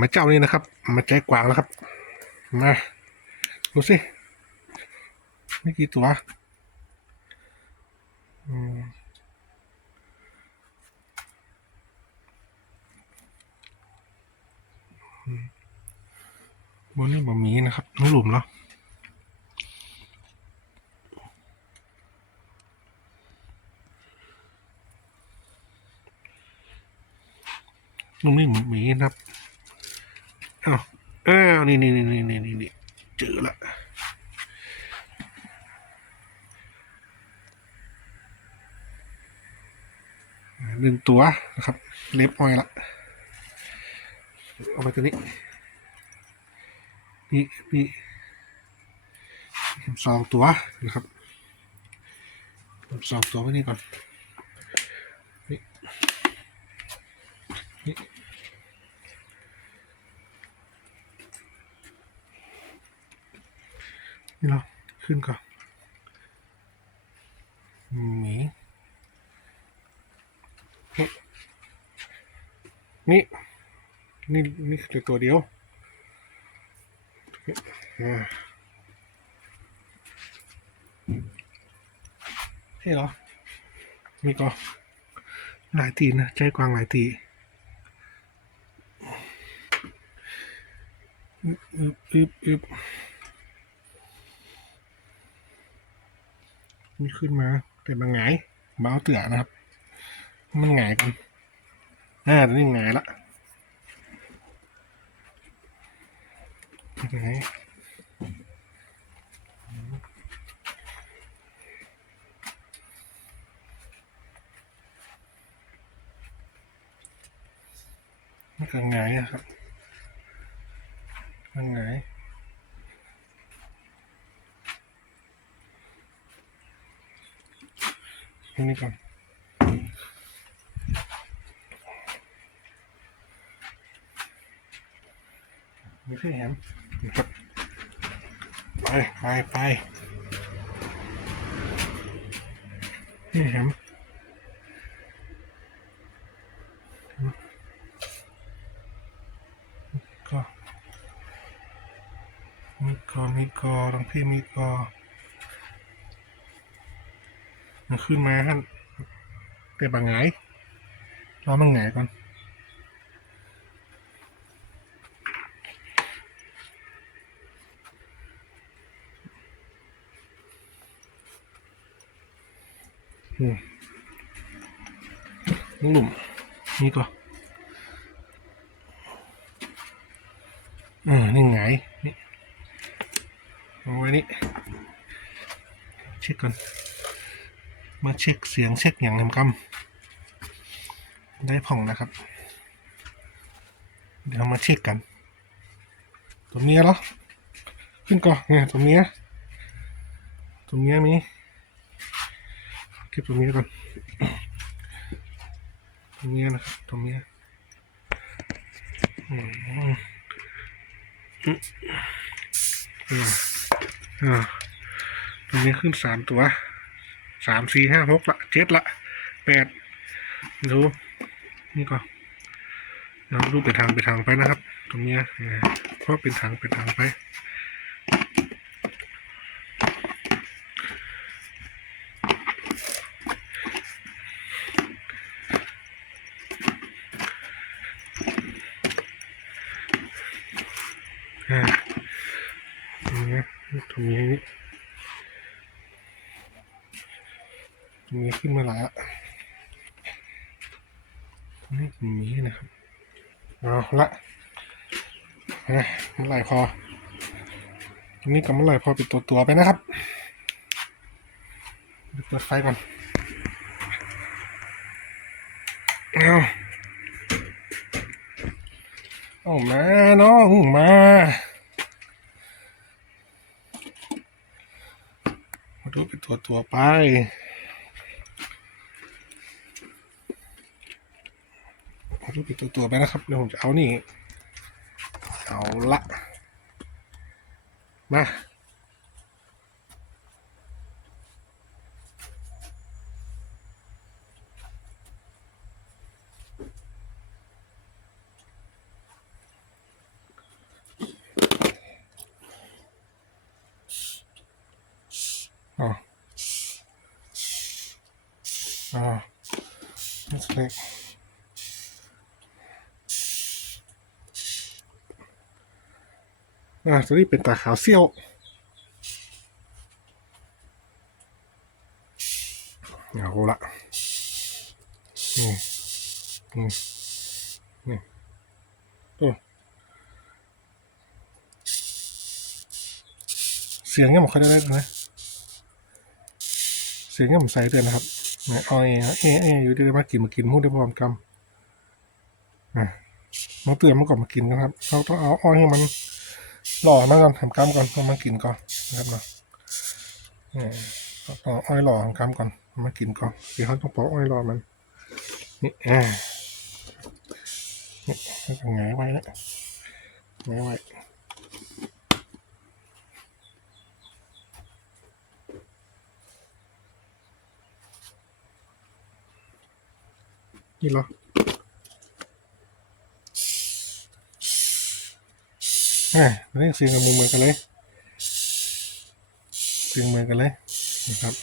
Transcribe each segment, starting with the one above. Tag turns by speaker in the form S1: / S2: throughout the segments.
S1: มาเจ้านี่นะครับ มาใจกวางแล้วครับ มาดูสิไม่กี่ตัวอืมอืมบนนี้บะหมี่นะครับน้องหลุมแล้วน้องนี่หมีนะครับ อ้าวอ้าวนี่นี่นี่นี่นี่นี่เจอละหนึ่งตัวนะครับ เล็บอ้อยละเอาไปตัวนี้ นี่นี่สองตัวนะครับสองตัวไว้นี่ก่อน นี่เราขึ้นก่อนหมีนี่นี่นี่คือตัวเดียวอ่าใช่เหรอ มีก็หลายตีนะ ใจกว้างหลายตีอึบอึบอึบ อึบมีขึ้นมา แต่มันหงายเบาส์เตื่อนะครับ มันหงายกันอ่าตอนนี้หงายละหงายมันก็หงายอะครับมันหงาย นนี่ก่อนไม่ใช่แฮมนะครับไปไปไปนี่แฮมก็มีกอมีกอตรงพี่มีกอ มันขึ้นมาฮะแต่บางไงรอมันไงก่อนอืมหลุมนี่ก็อ่านี่ไงนี่เอาไว้นี่เช็คก่อน มาเช็คเสียงเช็คอย่างทำกำได้ผ่องนะครับ เดี๋ยวมาเช็คกัน ตัวเมียเหรอ ขึ้นก่อนเนี่ยตัวเมียตัวเมียมีเก็บตัวเมียก่อนตัวเมียนะครับตัวเมียอืมอ่าอ่าตรงนี้ขึ้นสามตัว สามสี่ห้าหกละเจ็ดละแปดดูนี่ก็เราดูไปทางไปทางไปนะครับ ตรงเนี้ยเพราะเป็นทางเป็นทางไป อ่าตรงเนี้ยตรงนี้นี่ ตรงนี้ขึ้นมาหลายละตรงนี้ตรงนี้นะครับเอาละอะมันไหลพอตรงนี้กับมันไหลพอป็นตัวตัวไปนะครับเปิดไฟก่อนเอาเอามาน้องมามาดูเป็นตัวตัวไป เอทุกตีดตัวตัวไปนะครับเดี๋ยวผมจะเอานี่เอาละมาอ๋ออ๋อ that's ด อ่าตัวนี้เป็นตาขาวเซี่ยวเอาละนี่นี่นี่โอ้เสียงเนี่ยมันค่อยได้เลยนะเสียงเนี่ยมันใส่ด้วยนะครับเนี่ยเอาเองเอเออยู่ดีมากินมากินมูดได้พร้อมกันอะมาเตือนมาก่อนมากินนะครับ เราต้องเอาอ้อยให้มัน หล่อมาก่อนทำกำก่อนเอามากินก่อนนะครับเนาะเนี่ยต้องเอาอ้อยหล่อทำกำก่อนเอามากินก่อนเดี๋ยวเขาต้องปอกอ้อยหล่อมันนี่อ่านี่มันจะหงายไว้นะหงายไว้นี่เหรอ อ่านนี้เสียงกับมือมือกันเลยเสียงมือกันเลยนะครับ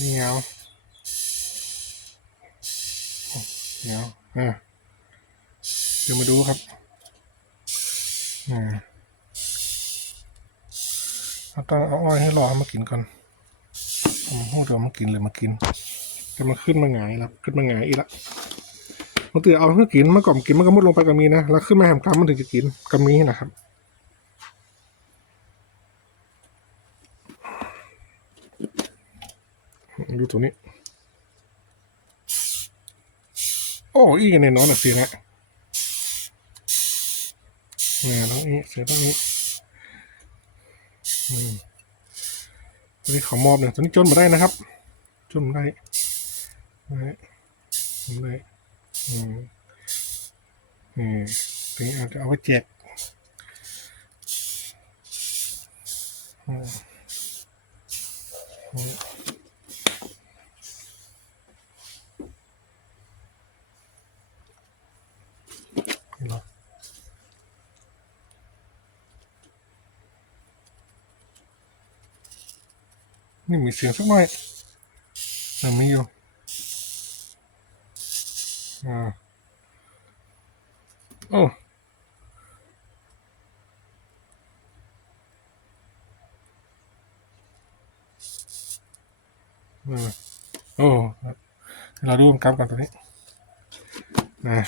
S1: นี่เอาเดี๋ยวอ่าเดี๋ยวมาดูครับอ่าเราต้องเอาอ้อยให้รอมากินก่อนผมพูดเดี๋ยวมากินเลยมากินจะมาขึ้นมาหงายแล้วขึ้นมาหงายอีกละ มันตื่นเอาเพื่อกินเมื่อก่อนกินมันก็มุดลงไปกับมีนะแล้วขึ้นมาแหมกำมันถึงจะกินกับมีนะครับดูตัวนี้โอ้อีกันในนอนอะเสียนะเนี่ยต้องอีเสียต้องอีอืมตัวนี้ขามอบเนี่ยตัวนี้จนมาได้นะครับ จนมาได้ได้ได้ อืมนี่ถึงอาจะเอาไว้แจกอืมอืมนี่เหรอนี่มีเสียงสักหน่อยแต่ไม่อยู่ อ่าโอ้อ่าโอ้เราดูกราฟกันตัวนี้นะ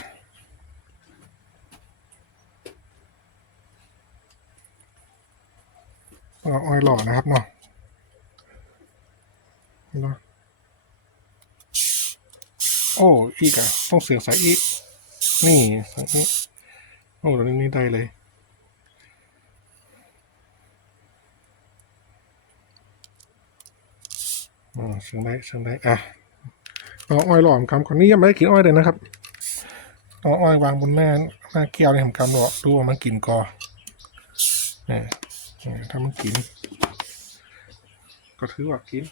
S1: เอาอ้อยหล่อนะครับเนาะเนาะ โอ้อีกอะต้องเสียงสายอีกนี่สายอีโอ้ตรงนี้นี่ได้เลยอ่าเสียงได้เสียงได้อะเอาอ้อยหลอมกำก่อนนี่ยังไม่ได้กินอ้อยเลยนะครับเอาอ้อยวางบนหน้าหน้าแก้วเนี่ยผมกำหรอดูว่ามันกินกอนี่ยเนี่ยถ้ามันกิน ก็ถือว่ากิน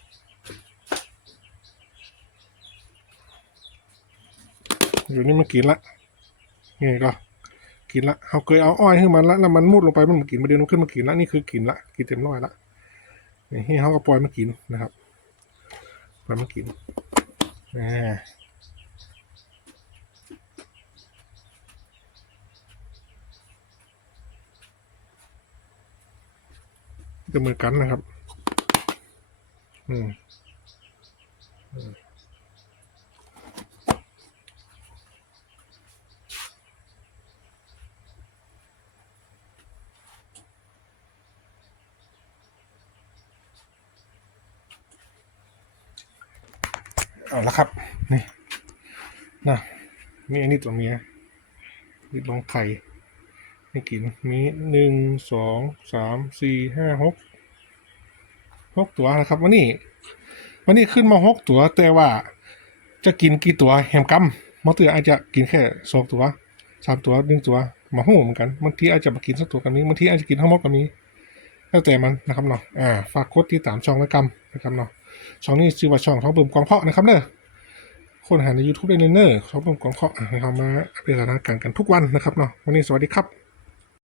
S1: อยู่นี่มันกินละนี่ก็กินละเขาเคยเอาอ้อยให้มันละแล้วมันมุดลงไปมันกินมาเดียวมันขึ้นมากินละนี่คือกินละกินเต็มร้อยละนี่เขาก็ปล่อยมากินนะครับปล่อยมากินอ่าจะมือกันนะครับ อืม เอาละครับ นี่นะมีอันนี้ตัวเมียนี่ลองไข่ให้กินมีหนึ่งสองสามสี่ห้าหกหกตัวนะครับวันนี้ วันนี้ขึ้นมาหกตัว แต่ว่าจะกินกี่ตัวแฮมกัมบางทีอาจจะกินแค่สองตัวสามตัวหนึ่งตัวมาหูเหมือนกันบางทีอาจจะมากินสักตัวกันนี้บางทีอาจจะกินทั้งหมดกันนี้แล้วแต่มันนะครับเนาะอ่าฝากกดติดตามช่องและกรรมนะครับเนาะ ช่องนี้ชื่อว่าช่องท้องปุ่มกองเพาะนะครับเนอะคนหาใน YouTube ได้เนอร์ท้องปุ่มกองเพาะนะครับมาเป็นสถานการณ์กันทุกวันนะครับเนาะวันนี้สวัสดีครับ